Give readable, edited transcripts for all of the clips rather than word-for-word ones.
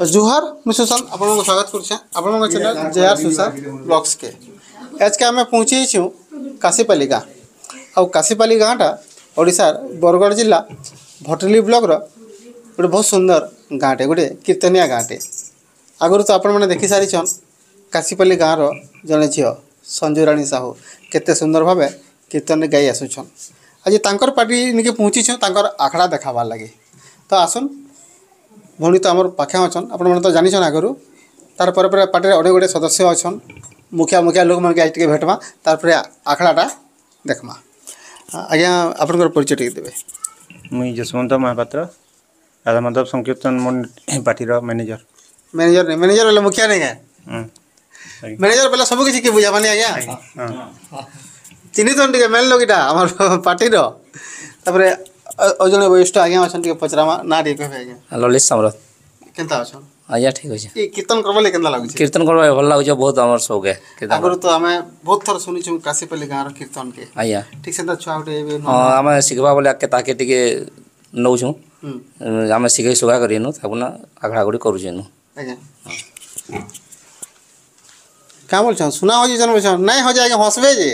जुहार मुझे सुशांत आपको स्वागत कर चैनल जेआर सुशांत ब्लॉग्स के आज के आम पहुँची काशीपाली गाँ आ काशीपाली गाँटा ओडिशार बरगढ़ जिला भटली ब्लॉक गोटे बहुत सुंदर गाँटे गोटे कीर्तनिया गाँटे आगुरी तो आपण मैंने देखी सारी काशीपाली गाँव जड़े झील संजुराणी साहू केते सुंदर भाव कीर्तन गाई आसुछन आज तांकर पार्टी निके पहुँची आखड़ा देखाबार लगे तो आसन भौणी तो आमर पाखे अच्छन आपने तो जानी आगु तार पार्टी अनेक गुड़े सदस्य अच्छन मुखिया मुखिया लोक मन आज भेटमा तार आखड़ाटा देखमा आज्ञा आप परिचय टे देवे मुई जसवंत महापात्र राधा माधव संकीर्तन पार्टीर मैनेजर मैनेजर नहीं मैनेजर वाले मुखिया नहीं है मैनेजर पहले सब किसी बुझा मानी आज्ञा चिन्ह तो टे मेन लोक इटा पार्टीर अजन वरिष्ठ आज्ञा अच्छा पचरामा ना टे कहे आज्ञा ललित सम्राट केनता अच्छा आज्ञा ठीक अच्छे कीर्तन करवा केनता लागुଛି कीर्तन करवा भल लागुछ बहुत हमर शौक है आगु तो आमे बहुत थर सुनी छु काशीपाली गाँव कीर्तन के आज्ञा ठीक से छुआ उठे हां आमे सिखबा बोले आके ताके टिके नौ छु आमे सिखै सुगा करिनु ताबुना आखड़ा गुडी करू जेनु आज्ञा का बोल छ सुना हो जन बोल नहीं हो जाएगा हंसबे जे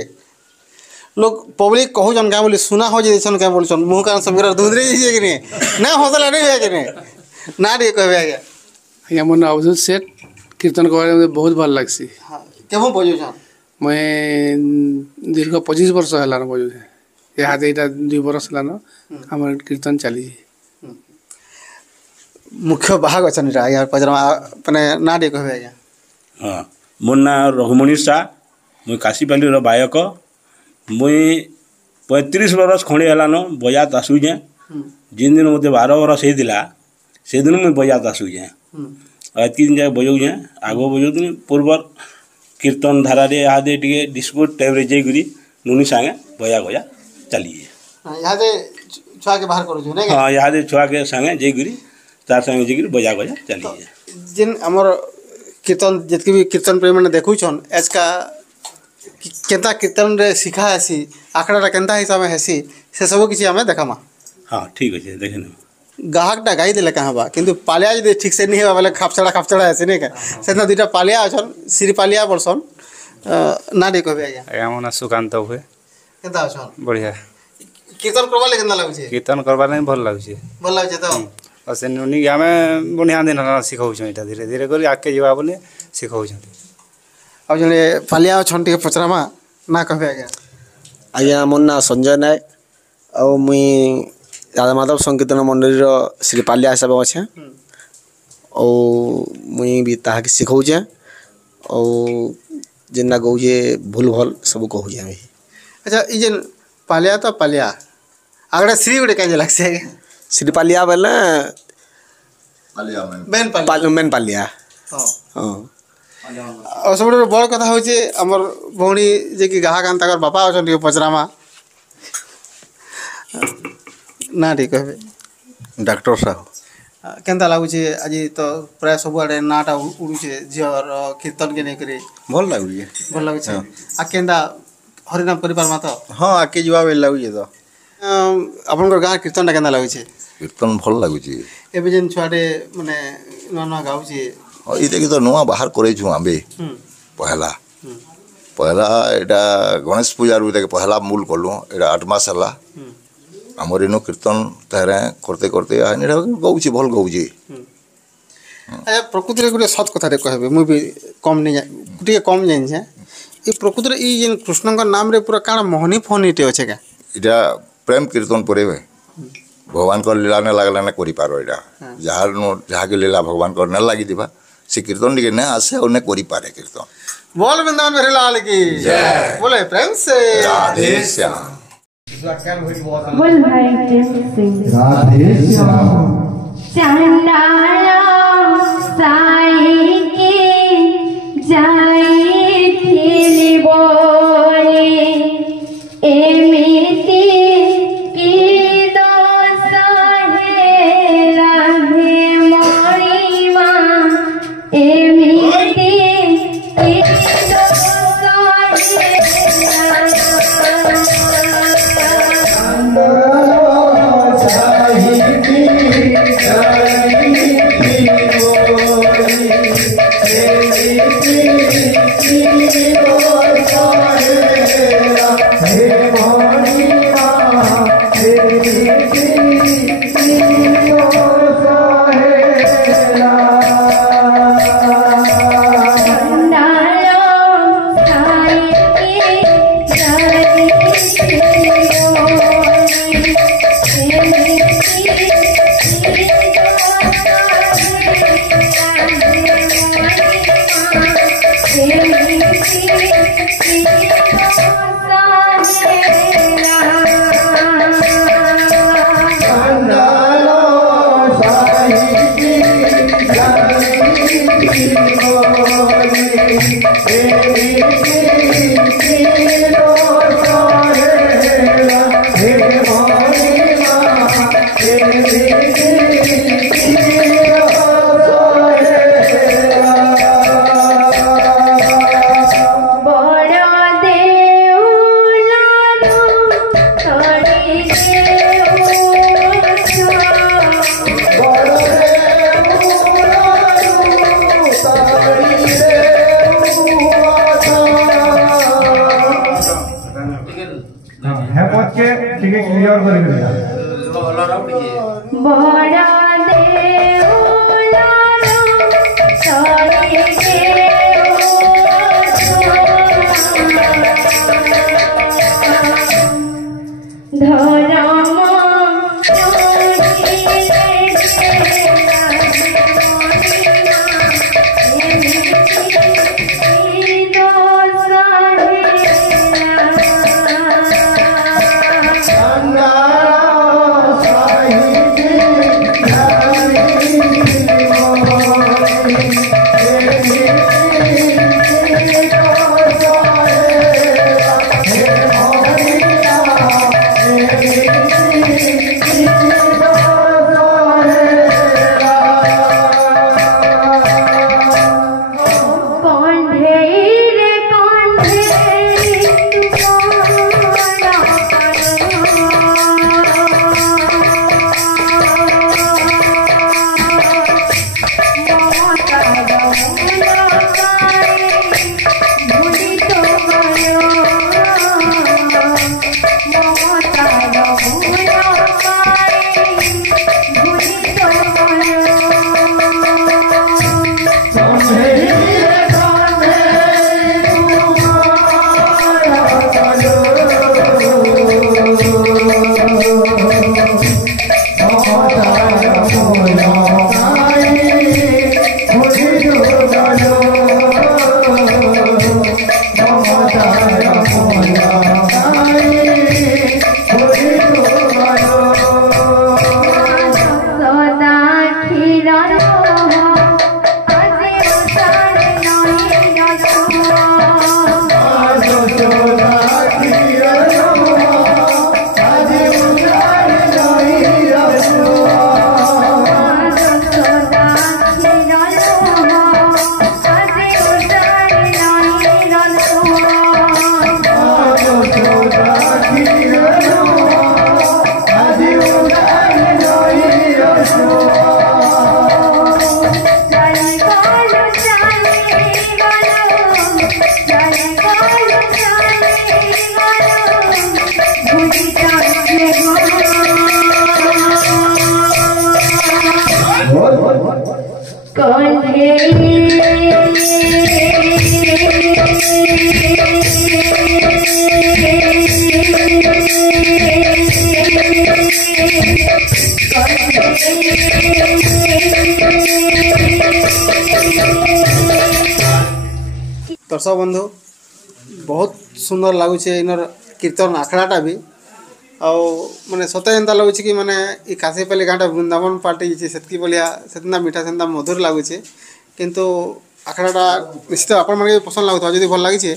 लोग पब्लिक कहू जन क्या बोली सुना हो जैसन क्या बोल मुँह कान सब दूध रही कि नहीं हौसला नहीं है कि नहीं ना टे कहे आज्ञा आज्ञा मोर अवधूत सेठ कीर्तन करने बहुत भल लगसी केबो बजो मैं दीर्घ 25 वर्ष है बजू यहाँ यहाँ 2 वर्ष है आम कीर्तन चली मुख्य बाहक अच्छा आज्ञा पचरा अपने ना टे कहे आज्ञा हाँ मोर ना रघुमणि शाह मुई काशीपाली बायक मुई 35 वर्ष खंडे है बजात आसूचे जिन दिन मत 12 वर्ष होता से दिन मुई बजात आसूचे एत दिन जाए बजाऊे आग बजाऊनी पूर्व कीर्तन धारा इहादे टे डिस्प्यूट टाइम जाइए नुनी सांगे बजा गजा चलिए छुआ के बाहर करूँ हाँ इहादे छुआ के संगे जाइए तार संगे जाइए बजा गजा चलिए जिन आमर कीर्तन जितकी भी कीर्तन प्रेमी मैंने देखुन एज का केनता कीर्तन रे सिखा हेसी आखड़ाटा केनता हिसाब में हेसी से सब किसी आम देखामा हाँ ठीक अच्छे देखे गाहकटा गाई देले कहाँ बा किंतु पालिया जो ठीक से नहीं है बोले खापचड़ा हेसी नहीं क्या से दुटा पालिया अच्छन श्री पालिया बोलसन ना टे कहे आज्ञा आज्ञा मोना सुकांत हुए केनता अच्छन बढ़िया कीर्तन करवा ले केनता लागुछे कीर्तन करबा नहीं भल लागुछे तो और से नुनी आमे बढ़िया दिन शिखाऊ इटा धीरे धीरे कर आगे जावा बोले शिखाऊ अब जने पालिया अच्छन टे पचरामा ना कहे आज्ञा आज्ञा मोर ना संजय नायक और मुई राधा माधव संकीर्तन मंडली श्री पालिया हिसाब अच्छे और मुई भी ताके सिखाऊे और जेना कहे भूल भल सब कहे अभी अच्छा ये पालिया तो पालिया आगड़ा श्री गोटे कहीं लगे श्री पालिया बोले मेन पालिया हाँ और सब बड़ कथा हूँ आमर भौणी जे कि गाहक तक बापा अच्छा पचरामा ना टे कहे डॉक्टर साहब केनता लगुचे आज तो प्राय सब आड़े नाटा उड़ुचे झीर कीर्तन के नहीं करे भल लगुचे भल लगुचे आ केनता हरिनाम करि पारमा तो हाँ आके जवा बेल लगुचे तो आपनकर गाँ कीर्तनटा केनता लगुचे कीर्तन भल लगुचे एबे जेन छुआटे माने नुआ नुआ गाउचे ये देखी तो नुआ बाहर करे आमे पहला पहला एटा गणेश पूजार पहला मूल कलु एटा 8 मास है आमर इन कीर्तन तारे करते करते गाँचे भल गाँचे अच्छा प्रकृति गोटे सत कथा कहे मुझे कम नहीं गोटे कम जानी ये प्रकृति ये कृष्ण नाम रे पूरा काण मोहनी फोहनी टे अच्छे क्या इटा प्रेम कीर्तन पर भगवान को लीला ने लगला ना करि पारो इटा जार जहाँ के लीला भगवान को न लगी दिबा से कीर्तन टिके न आसे और न करि पारे कीर्तन बोल वृंदावन मेरे लाल की बोले प्रेम से राधे श्याम बोल भाई प्रेम सिंह राधे श्याम चंडाला साई के जाई थी बोले एमिति की दोष है लाहे मोरी मां एमिति की दोष है दर्शक बंधु बहुत सुंदर लगुच इनर कीर्तन आखड़ाटा भी आउ माने सत एंता लगुच कि माने ई काशीपाली गाँटा वृंदावन पार्टी सेतकी बलिया सेतना मीठा सेतना मधुर लगुच किंतु आखड़ाटा निश्चित आपण माने पसंद लगुता जदि भल लगी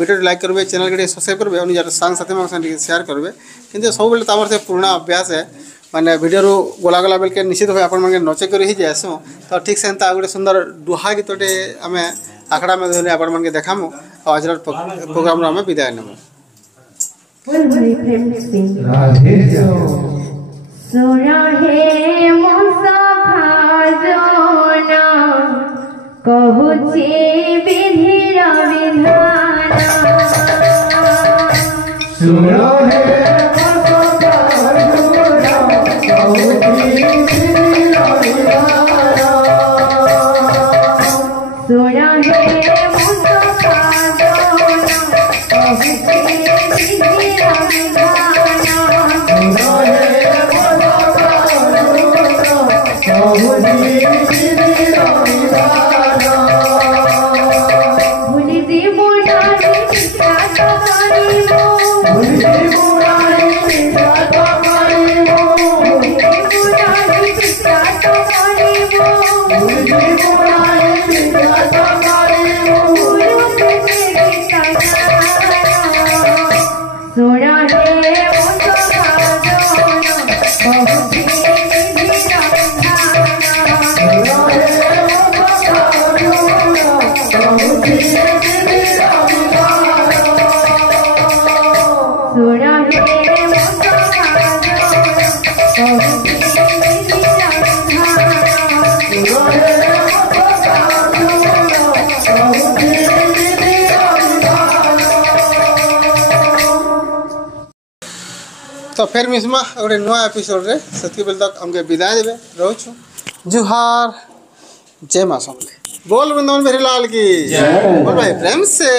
वीडियो लाइक करेंगे चैनल के सब्सक्राइब करेंगे और निजर सांग साथी संगे शेयर करेंगे किंतु सब बेले तमर से पुराना अभ्यास है माने वीडियो गला गला बेल के निश्चित भाव आपण माने नचे कर ही जासु तो ठीक से गोटे सुंदर डुहा गीतटे आम आखड़ा में धोने आपण माने देखामु और आज प्रोग्राम आम विदाय नेमु सुना हे मुसाफाजना कहुचे विधिर विधान सुनो हे मुसाफाजना कहुचे विधिर विधान सुना हे मुसाफाजना कहुचे विधिर विधान सोना है मुझको साजोना बहुत सोना है मुझको तो फिर मिसमा गोटे नुआ एपिसोड रे सेति बेल तक हमके विदाई देबे रहछु जुहार जय मां समले बोल वृंदावन बिहारी लाल की जय बोल भाई प्रेम से